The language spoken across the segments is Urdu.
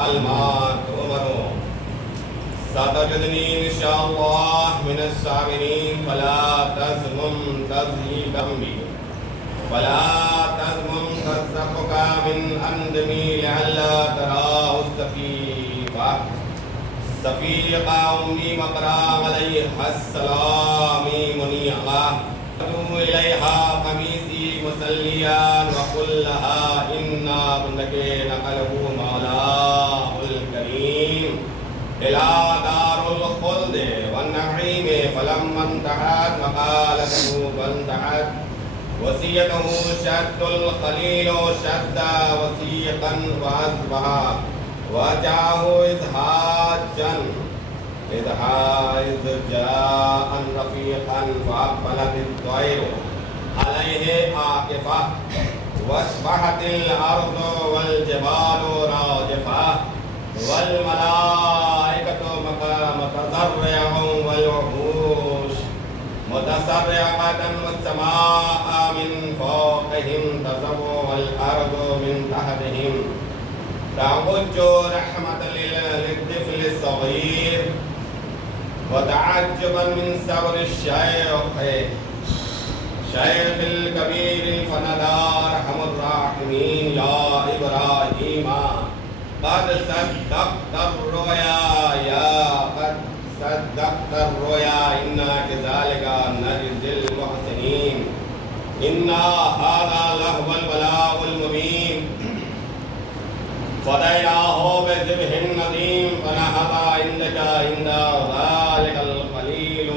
المال تؤمر ستجدني إن شاء الله من الصابرين فلا تزمم تزهيدا بي ولا تزمم تزهقك من أندمي لئلا تراه السفيق أمي مقرا عليها السلام منيعا أدعو إليها قميصي مسليا وقل لها إنا بندك نقله مولاه الكريم إلى دار الخلد والنعيم فلما انتهت مقالته وانتهت وصيته شد الخليل شد وثيقا وأصبح وجعه إزهاجا إذ جاء رفيقا فأقبلت الطير عليه عاكفة واصبحت الأرض والجبال راجفة والملائكة متضرعة والوحوش متسرعة والسماء من فوقهم تزب والأرض من تحتهم تعج رحمة للطفل الصغير وتعجبا من صبر الشيخ الكبير فنادى أرحم الراحمين يا إبراهيم قد صدقت الرؤيا إنا كذلك نجزي المحسنين إنا هذا لهو البلاغ المبين فديناه بذبح نظيم فنهض عندك عند ذلك الخليل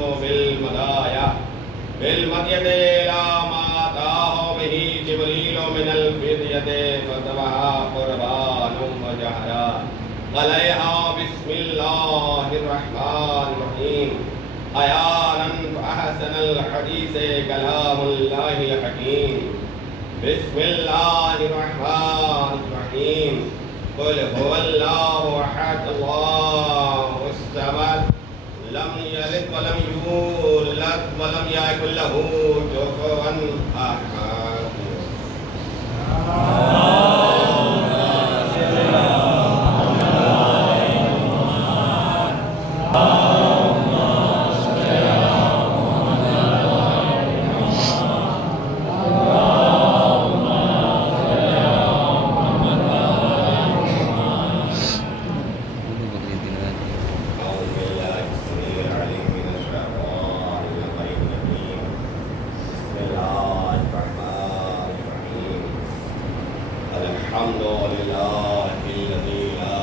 بالمدية إلى ما أتاه به جبريل من الفدية فذبح قربان وجهرا عليها بسم الله الرحمن الرحيم أيانا فأحسن الحديث كلام الله الحكيم بسم الله الرحمن الرحيم قل هو الله أحد الله الصمد لم يلد ولم يولد ولم يكن له كفوا أحد. الحمد لله الذي لا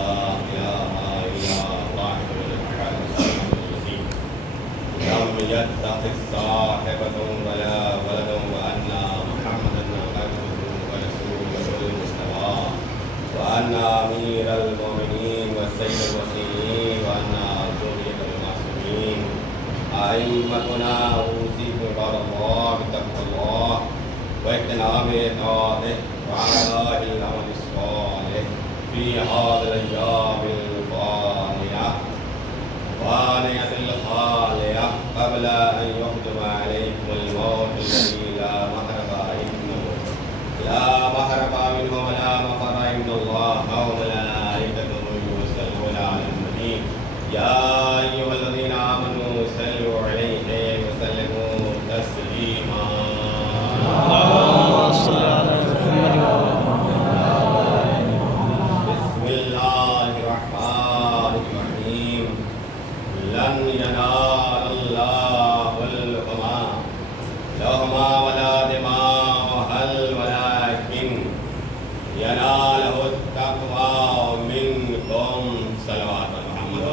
إله إلا الله الأحد الذي لم يتخذ صاحبة ولا ولد وأن محمدا عبده ورسوله المصطفى وأن أمير المؤمنين والسيد المرسلين وأن ذرية المعصومين أئمتنا أوصيكم عباد الله بتقوى الله واجتناب طاعته وعلى العمل الصالح في هذه الأيام فانية الخالية قبل أن يقدم عليكم الموت الذي لا مهرب منه ولا مفر من الله وملائكته يصلون على النبي يا أيها الذين آمنوا صلوا عليه وسلموا تسليما. لن ينال الله لهما ولا دماء ولكن يناله التقوى منكم صلوات محمد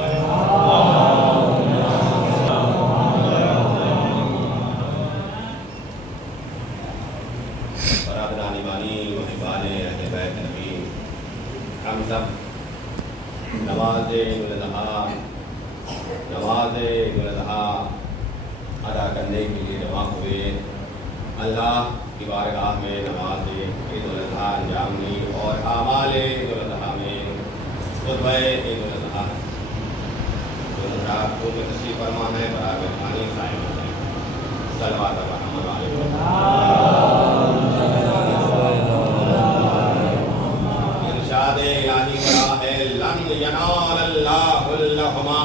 برادران ایمانی محبان اہل بیت نبی ہم سب نماز عید الاضحیٰ ادا کرنے کے لیے جمع ہوئے. اللہ کی بارگاہ میں نماز عید الاضحیٰ انجام دی اور اعمال عید الاضحیٰ میں خطبہ عید الاضحیٰ جو حضرات کو تشریف فرما ہے برائے مہربانی صاحب صلوات محمد علیہ ارشاد الہی بڑا ہے لن ينال الله اللحما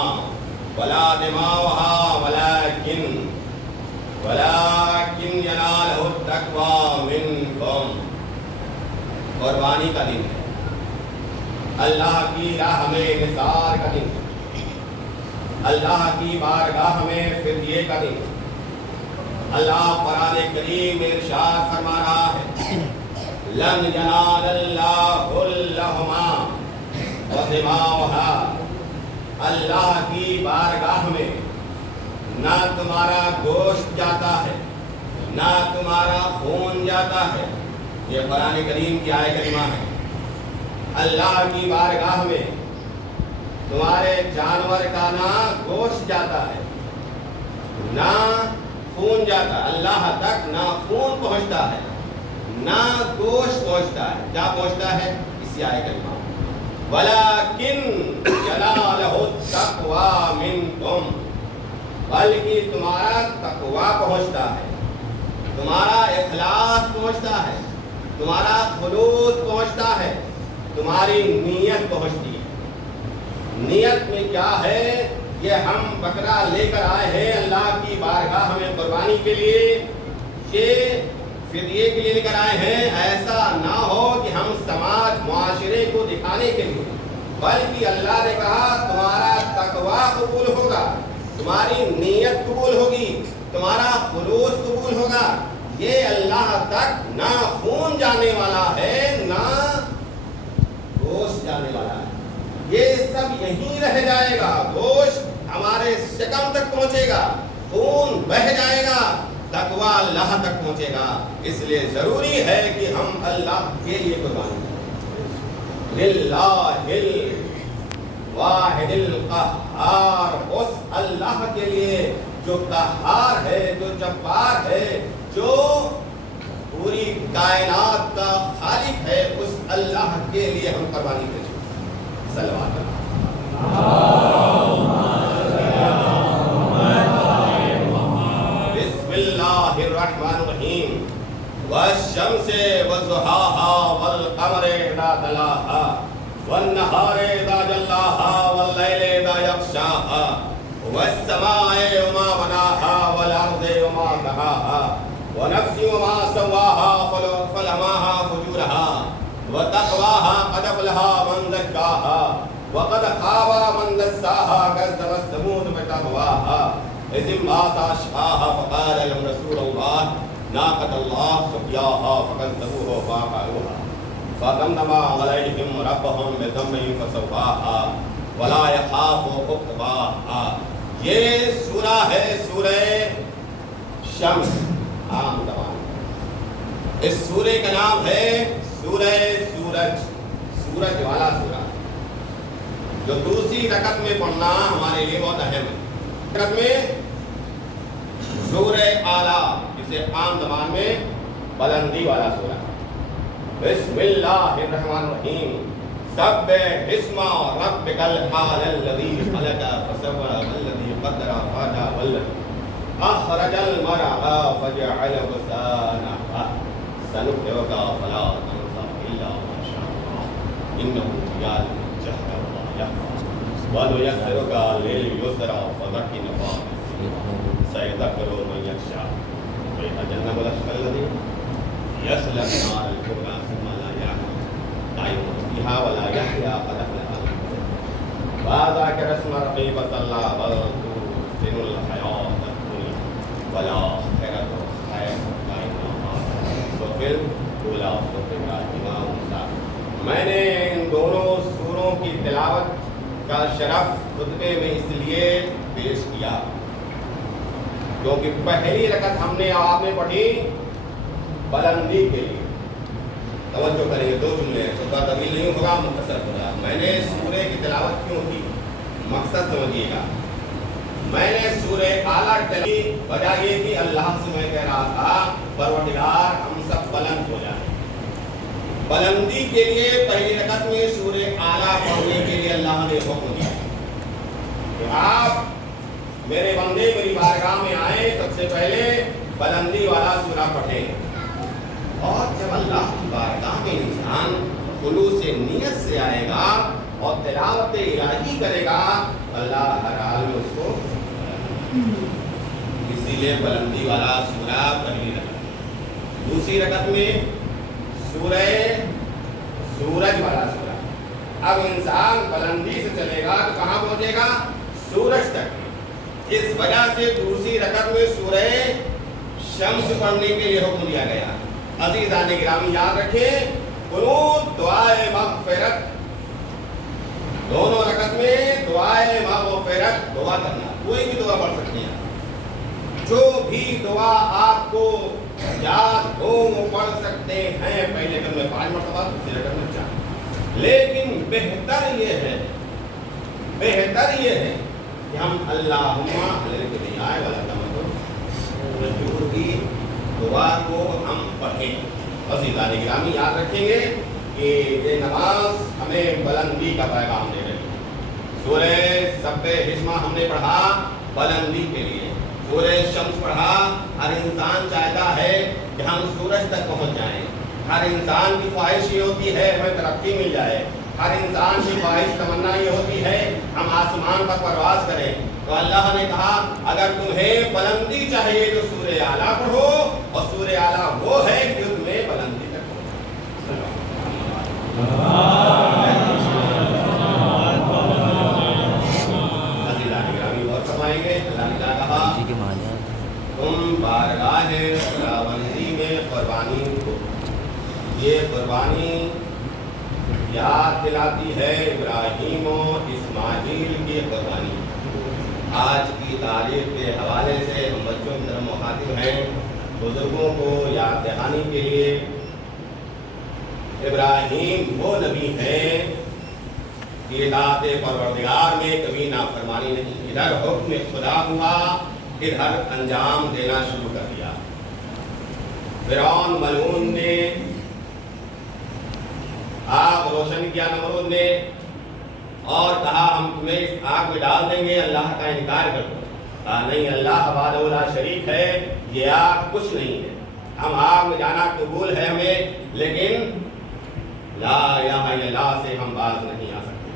ولا دماؤها ولكن يناله التقوى منكم. قربانی کا دن ہے، اللہ کی راہ میں نثار کا دن ہے، اللہ کی بارگاہ میں فدیے کا دن ہے. اللہ قرآن کریم میں ارشاد فرما رہا ہے لن ینال اللہ اللحما ودماؤها. اللہ کی بارگاہ میں نہ تمہارا گوشت جاتا ہے نہ تمہارا خون جاتا ہے. یہ قرآن کریم کی آیت کریمہ ہے. اللہ کی بارگاہ میں تمہارے جانور کا نہ گوشت جاتا ہے نہ خون جاتا. اللہ تک نہ خون پہنچتا ہے نہ گوشت پہنچتا ہے. کیا پہنچتا ہے؟ اسی آیت کریمہ وَلَكِنْ يَنَالَهُ التَّقْوَى مِنْكُمْ. بلکہ تمہارا تقویٰ پہنچتا ہے، تمہارا اخلاص پہنچتا ہے، تمہارا خلوص پہنچتا ہے، تمہاری نیت پہنچتی ہے. نیت میں کیا ہے؟ یہ ہم بکرا لے کر آئے ہیں اللہ کی بارگاہ میں قربانی کے لیے، یہ فدیے کے لیے لے کر آئے ہیں. ایسا نہ ہو کہ ہم سماج معاشرے کو دکھانے کے لیے، بلکہ اللہ نے کہا تمہارا تقویٰ قبول ہوگا، تمہاری نیت قبول ہوگی، تمہارا خلوص قبول ہوگا. یہ اللہ تک نہ خون جانے والا ہے نہ گوشت جانے والا ہے. یہ سب یہیں رہ جائے گا. گوشت ہمارے شکم تک پہنچے گا، خون بہہ جائے گا، تقویٰ اللہ تک پہنچے گا. اس لیے ضروری ہے کہ ہم اللہ کے لیے قربانی کریں. للہ الواحد القہار. اس اللہ کے لیے جو قہار ہے، جو جبار ہے، جو پوری کائنات کا خالق ہے، اس اللہ کے لیے ہم قربانی کریں. صلوات اللہ. بسم اللہ الرحمن الرحیم. والشمس وضحاها والقمر اذا تلاها والنهار اذا جلاها والليل اذا يغشاها والسماء وما بناها والارض وما طحاها ونفس وما سواها فالهمها فجورها وتقواها قد أفلح من زكاها وقد خاب من دساها. كذبت ثمود بتقواها إذ انبعث أشقاها فقال لهم رسول الله ناقة الله سقياها فكذبوه فعقروها فدمدم عليهم ربهم بذنبهم فسواها ولا يخاف عقباها. یہ سورہ ہے سورہ شمس. عام زبان اس سورہ کا نام ہے سورہ سورج، سورج والا سورہ، جو دوسری رکعت میں پڑھنا ہمارے لیے بہت اہم ہے. رکعت میں سورہ اعلیٰ، جسے عام زبان میں بلندی والا سورہ. بسم اللہ الرحمن الرحیم. سبح اسم ربک الاعلی الذی خلق فسوى والذی قدر فہدى والذی اخرج المرعى فجعله غثاء سنقرئك فلا تنسى الا ما شاء الله انه يعلم الجهر وما يخفى ونيسرك لليسرى فذكر نفعت سيذكر من يخشى ويتجنب الاشقى الذي يصلى النار الكبرى ثم لا يموت فيها ولا يحيا قد افلح من تزكى وذكر اسم ربه فصلى بل تؤثرون الحياة الدنيا والآخرة خير وفي الأولى. میں نے ان دونوں سوروں کی تلاوت کا شرف خطبے میں اس لیے پیش کیا کیونکہ پہلی رکعت ہم نے آپ نے پڑھی بلندی کے لیے. توجہ کریں گے، دو جملے ہیں، خطبہ طویل نہیں ہوگا، مختصر ہوگا. میں نے سورہ کی تلاوت کیوں کی، مقصد سمجھیے گا. میں نے سورہ اعلیٰ کی وجہ یہ تھی، اللہ سے میں کہہ رہا تھا پروردگار ہم سب بلند ہو جائیں. بلندی کے لیے پہلی رکعت میں سورہ اعلیٰ پڑھنے کے لیے اللہ نے حکم دیا کہ آپ میرے بندے میری بارگاہ میں آئے، سب سے پہلے بلندی والا سورہ پڑھیں. اور جب اللہ کی بارگاہ میں انسان خلوص نیت سے آئے گا اور تلاوت الہی کرے گا اللہ ہر حال میں اس کو اسی لیے بلندی والا سورہ پہلی رکعت، دوسری رکعت میں سورہ سورج والا سورہ۔ اب انسان بلندی سے چلے گا تو کہاں پہنچے گا؟ سورج تک۔ اس وجہ سے دوسری رکعت میں سورہ شمس پڑھنے کے لیے حکم دیا گیا۔ عزیزان گرامی یاد رکھیں، قنوت دعائے مغفرت، دونوں رکعت میں دعائے مغفرت دعا کرنا، کوئی بھی دعا پڑھ سکتے ہیں، جو بھی دعا آپ کو یاد ہو وہ پڑھ سکتے ہیں۔ پہلے رکعت میں 5 مرتبہ، دوسری رکعت میں 4، لیکن بہتر یہ ہے کہ ہم اللہم علیہ بنائے والا مجبور کی دعا کو ہم پڑھیں۔ عزیزان گرامی یاد رکھیں گے کہ یہ نماز ہمیں بلندی کا پیغام دے رہی ہے۔ سورہ سبح حسمہ ہم نے پڑھا بلندی کے لیے، سورہ شمس پڑھا، ہر انسان چاہتا ہے کہ ہم سورج تک پہنچ جائیں۔ ہر انسان کی خواہش یہ ہوتی ہے ہمیں ترقی مل جائے، ہر انسان کی خواہش تمنا یہ ہوتی ہے ہم آسمان پر پرواز کریں۔ تو اللہ نے کہا اگر تمہیں بلندی چاہیے تو سورہ اعلیٰ پڑھو، اور سورہ اعلیٰ وہ ہے کہ تمہیں بلندی تک فرمائیں گے۔ اللہ نے کہا تم بارگاہ خداوندی میں قربانی کو، یہ قربانی یاد دلاتی ہے ابراہیم و اسماعیل کی قربانی۔ آج کی تاریخ کے حوالے سے ہم بچوں کی طرف مخاطب ہیں، بزرگوں کو یاد دہانی کے لیے ابراہیم وہ نبی ہیں کہ اطاعت پروردگار میں کبھی نافرمانی نہیں، ادھر حکم خدا ہوا ادھر انجام دینا شروع کر دیا۔ فرعون ملعون نے آگ روشن کیا نمرود نے، اور کہا ہم تمہیں اس آگ میں ڈال دیں گے، اللہ کا انکار کر دو۔ کہا نہیں، اللہ وحدہ لا شریک ہے، یہ آگ کچھ نہیں ہے، ہم آگ میں جانا قبول ہے ہمیں، لیکن لا الہ الا اللہ سے ہم باز نہیں آ سکتے۔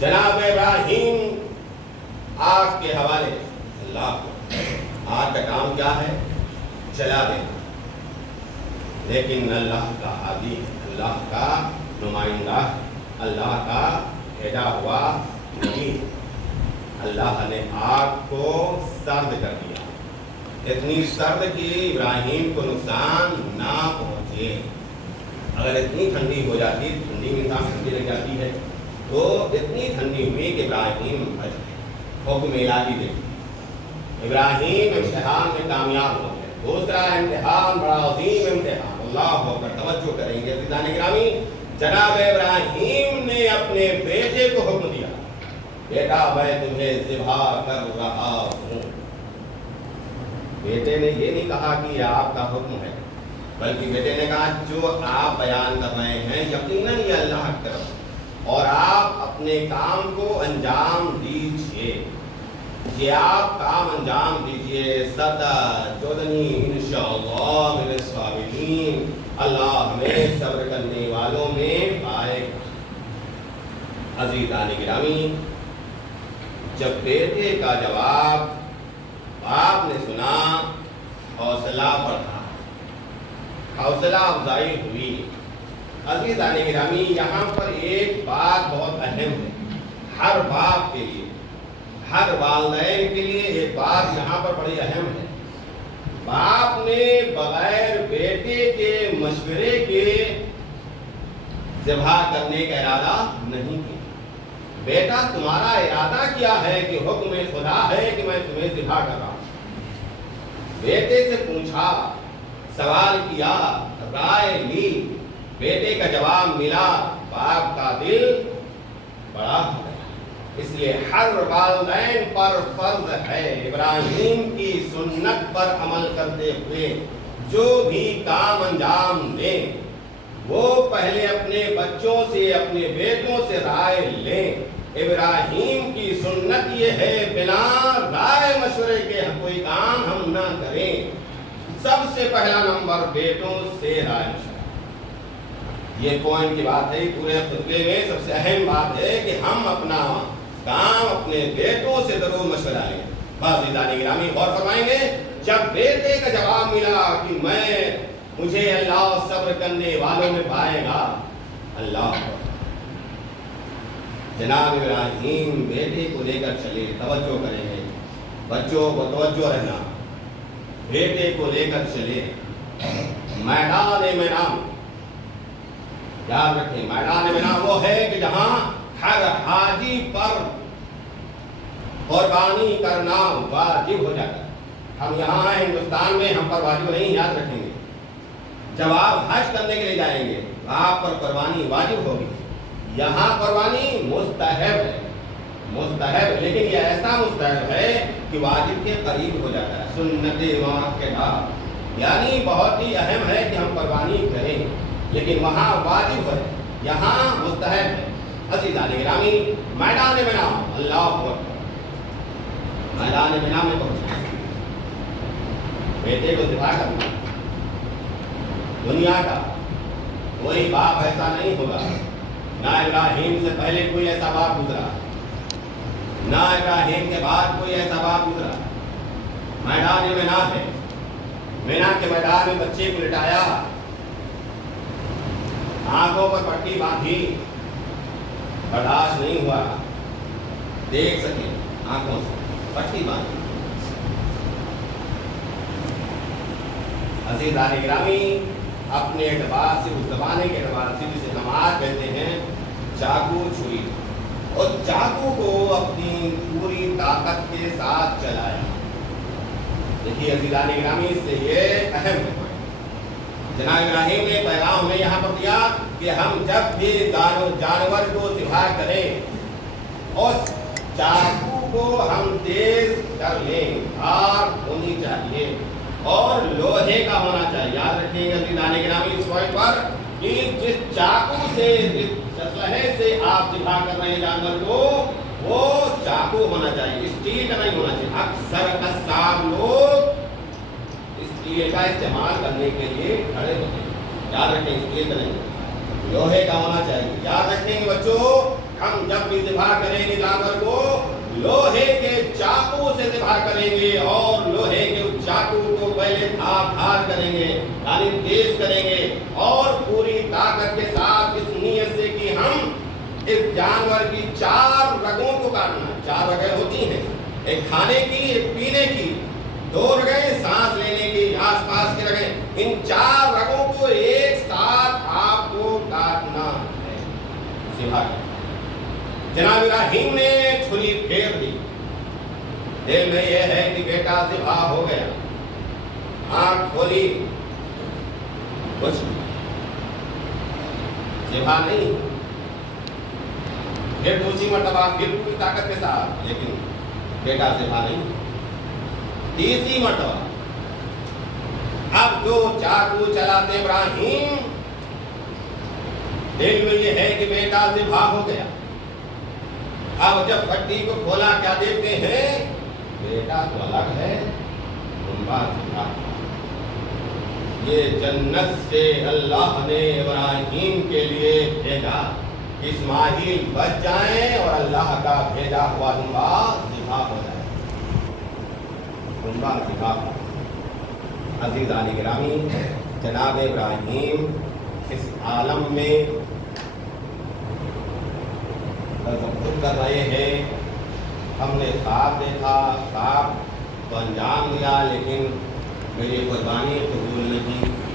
جناب ابراہیم آگ کے حوالے اللہ کو، آگ کا کام کیا ہے؟ جلا دینا، لیکن اللہ کا عادی، اللہ کا نمائندہ، اللہ کا بھیجا ہوا نبی، اللہ نے آگ کو سرد کر دیا، اتنی سرد کہ ابراہیم کو نقصان نہ پہنچے۔ اگر اتنی ٹھنڈی ہو جاتی، ٹھنڈی میں انسان ٹھنڈی لگ جاتی ہے، تو اتنی ٹھنڈی ہوئی کہ ابراہیم بچ گئے۔ حکم الہی دے، ابراہیم امتحان میں کامیاب ہو گئے۔ دوسرا امتحان بڑا عظیم امتحان، اللہ اکبر، توجہ کریں گے عزیزان گرامی۔ جناب ابراہیم نے اپنے بیٹے کو حکم دیا، بیٹا میں تمہیں ذبح کر رہا ہوں۔ بیٹے نے یہ نہیں کہا کہ یہ آپ کا حکم ہے، بلکہ بیٹے نے کہا جو آپ بیان کر رہے ہیں یقیناً یہ اللہ کی طرف، اور آپ اپنے کام کو انجام دیجئے، یہ آپ کام انجام دیجئے، ستجدنی انشاءاللہ من الصابرین، اللہ ہمیں صبر کرنے والوں میں پائے گا۔ عزیزان گرامی، جب بیٹے کا جواب باپ نے سنا، حوصلہ بڑھا، حوصلہ افزائی ہوئی۔ عزیزان گرامی، یہاں پر ایک بات بہت اہم ہے، ہر باپ کے لیے، ہر والدین کے لیے ایک بات یہاں پر بڑی اہم ہے۔ باپ نے بغیر بیٹے کے مشورے کے ذبح کرنے کا ارادہ نہیں کیا۔ بیٹا تمہارا ارادہ کیا ہے کہ حکم خدا ہے کہ میں تمہیں ذبح کر رہا ہوں۔ بیٹے سے پوچھا، سوال کیا، رائے لی، بیٹے کا جواب ملا، باپ کا دل بڑا ہو گیا۔ اس لیے ہر والدین پر فرض ہے ابراہیم کی سنت پر عمل کرتے ہوئے جو بھی کام انجام دیں وہ پہلے اپنے بچوں سے، اپنے بیٹوں سے رائے لیں۔ ابراہیم کی سنت یہ ہے بنا رائے مشورے کے کوئی کام ہم نہ کریں۔ سب سے پہلا نمبر بیٹوں سے رائے مشورہ، یہ پوائنٹ کی بات ہے پورے خطبے میں سب سے اہم بات ہے کہ ہم اپنا کام اپنے بیٹوں سے ضرور مشورہ لیں. عزیزان گرامی غور فرمائیں گے جب بیٹے کا جواب ملا کہ مجھے اللہ صبر کرنے والوں میں پائے گا. اللہ جناب ابراہیم بیٹے کو لے کر چلے. توجہ کریں گے بچوں کو توجہ رہنا. بیٹے کو لے کر چلے میدان منام. یاد رکھیں میدان منام وہ ہے کہ جہاں ہر حاجی پر قربانی کرنا واجب ہو جاتا ہے. ہم یہاں ہندوستان میں ہم پر واجب نہیں. یاد رکھیں گے جب آپ حج کرنے کے لیے جائیں گے آپ پر قربانی واجب ہوگی. یہاں قربانی مستحب ہے. مستحب لیکن یہ ایسا مستحب ہے کہ واجب کے قریب ہو جاتا ہے. سنت مؤکدہ یعنی بہت ہی اہم ہے کہ ہم قربانی کریں لیکن وہاں واجب ہے یہاں مستحب ہے. عزیزان گرامی میدان منام اللہ اکبر. میدان منام میں پہنچے بیٹے کو ذبح کرنا. دنیا کا کوئی باپ ایسا نہیں ہوگا. نہ ابراہیم سے پہلے کوئی ایسا باپ گزرا نہ ابراہیم کے بعد کوئی ایسا باپ گزرا. میدان مینا ہے. مینا کے میدان میں بچے کو لٹایا آنکھوں پر پٹی باندھی. برداشت نہیں ہوا دیکھ سکے آنکھوں سے پٹی باندھی. عزیزان گرامی اپنے اعتبار سے اس زمانے کے اعتبار سے جسے ہم آج کہتے ہیں چاقو چھری اور چاقو کو اپنی پوری طاقت کے ساتھ چلایا. دیکھیے عزیزان گرامی اس سے یہ اہم ہے. جناب ابراہیم نے پیغام ہمیں یہاں پر دیا کہ ہم جب بھی جانور کو ذبح کریں اس چاقو کو ہم تیز کر لیں. آگ ہونی چاہیے اور لوہے کا ہونا چاہیے. یاد رکھیں گے عزیزان گرامی اس پوائنٹ پر کہ جس چاقو سے جس اسلحے سے آپ ذبح کر رہے ہیں جانور کو وہ چاقو ہونا چاہیے. اسٹیل کا نہیں ہونا چاہیے. اکثر قصاب لوگ اسٹیل کا استعمال کرنے کے لیے کھڑے ہوتے ہیں. یاد رکھیں اسٹیل کا نہیں لوہے کا ہونا چاہیے. یاد رکھیں گے بچوں ہم جب بھی ذبح کریں گے جانور کو لوہے کے چاقو سے ذبح کریں گے اور لوہے کے اس چاقو کو پہلے دھار کریں گے یعنی تیز کریں گے اور پوری طاقت کے ساتھ اس نیت سے کہ ہم اس جانور کی 4 رگوں کو کاٹنا. 4 رگیں ہوتی ہیں ایک کھانے کی ایک پینے کی 2 رگیں سانس لینے کی آس پاس کی رگیں. ان 4 رگوں کو ایک ساتھ آپ کو کاٹنا ہے. ذبح جناب ابراہیم نے چھری پھیر دی. دل میں یہ ہے کہ بیٹا ذبح ہو گیا. آنکھ کھولی کچھ ذبح نہیں. پھر دوسری مرتبہ پھر پوری طاقت کے ساتھ لیکن بیٹا ذبح نہیں. تیسری مرتبہ اب جو چاقو چلاتے ابراہیم دل میں یہ ہے کہ بیٹا ذبح ہو گیا. اب جب پٹی کو کھولا کیا دیکھتے ہیں بیٹا تو الگ ہے کنبا ذبح. یہ جنت سے اللہ نے ابراہیم کے لیے بھیجا اسماعیل بچ جائیں اور اللہ کا بھیجا ہوا کنبا ذبح ہو جائے. کنبا ذبح ہو. عزیزان گرامی جناب ابراہیم اس عالم میں کر رہے ہیں. ہم نے خواب دیکھا خواب کو انجام دیا لیکن میری قربانی قبول نہیں ہوئی.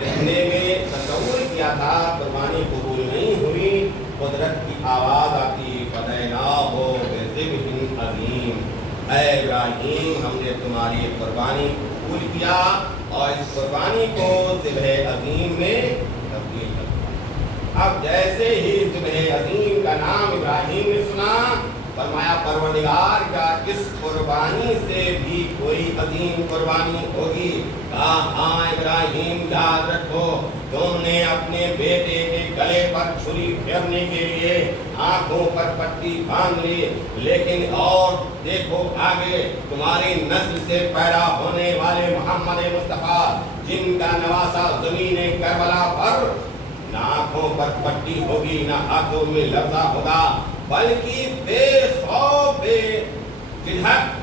اتنے میں تصور کیا تھا قربانی قبول نہیں ہوئی. قدرت کی آواز آتی فدیناہ بذبح عظیم. اے ابراہیم ہم نے تمہاری قربانی قبول کیا اور اس قربانی کو ذبح عظیم میں تبدیل کر دیا. اب جیسے ہی ذبح عظیم کا نام ابراہیم نے سنا فرمایا پروردگار کا اس قربانی سے بھی کوئی عظیم قربانی ہوگی. کہا ہاں ابراہیم یاد رکھو تم نے اپنے بیٹے کے گلے پر چھری پھیرنے کے لیے آنکھوں پر پٹی باندھ لی لیکن اور دیکھو آگے تمہاری نسل سے پیدا ہونے والے محمد مصطفیٰ جن کا نواسہ زمین کربلا پر نہ آنکھوں پر پٹی ہوگی، نہ ہاتھوں میں لرزہ ہوگا، بلکہ بے خوف بے جھجک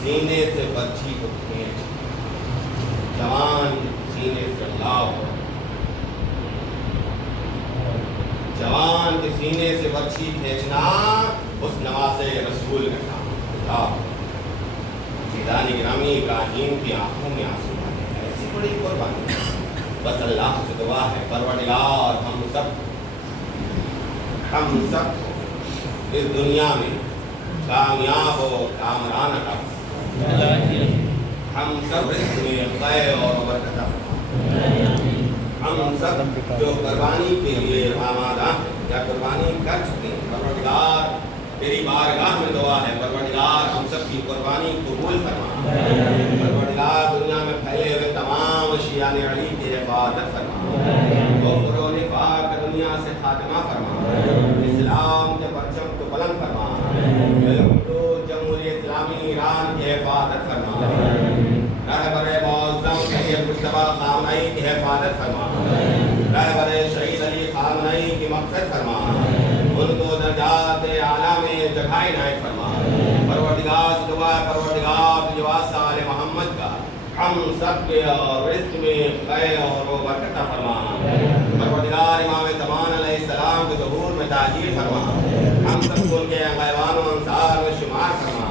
سینے سے برچھی کو کھینچ، جوان سینے سے اللہ، جوان کے سینے سے برچھی کھینچنا اس نواز رسول کا کام۔ سیدانی گرامی ابراہیم کی آنکھوں میں آنسو آئے، ایسی بڑی قربانی۔ بس اللہ سے دعا ہے پروردگار ہم سب اس دنیا میں کامیاب و کامران عطا فرما، ہم سب رزق میں خیر اور برکت عطا فرما، ہم سب جو قربانی کے لیے آمادہ ہیں یا قربانی کر چکے ہیں، پروردگار تیری بارگاہ میں دعا ہے پروردگار ہم سب کی قربانی قبول فرما، پروردگار دنیا میں پھیلے ہوئے تمام شیعان علی کی حفاظت فرما، کفر و نفاق دنیا سے خاتمہ فرما، اسلام کے پرچم کو بلند فرما، بالخصوص جمہوریہ اسلامی ایران کی حفاظت فرما، رہبر معظم سید مجتبی خامنئی کی حفاظت فرما، رہبر شہید علی خامنئی کی مقصد فرما، ان کو درجات اعلیٰ میں جگہ عنایت فرما، پروردگار سے دعا ہے پروردگار تجھے واسطہ آل محمد کا ہم سب کے رزق میں خیر اور برکت عطا فرما، پروردگار امام زمان علیہ السلام کے ظہور میں تاجیل فرما، ہم سب کو ان کے غیبان و انصار میں شمار فرما،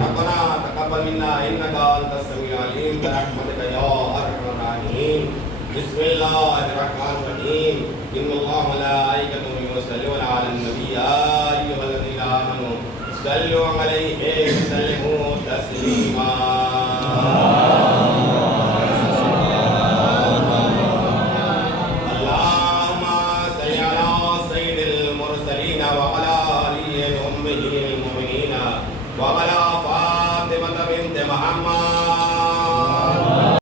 ربنا تقبل منا انک انت السمیع العلیم برحمتک یا ارحم الراحمین، بسم اللہ الرحمن الرحیم، ان اللہ ملائکتہ یصلون علی النبی یا ایھا الذین آمنوا صلوا علیہ وسلموا تسلیما۔ وعلى فاطمة بنت محمد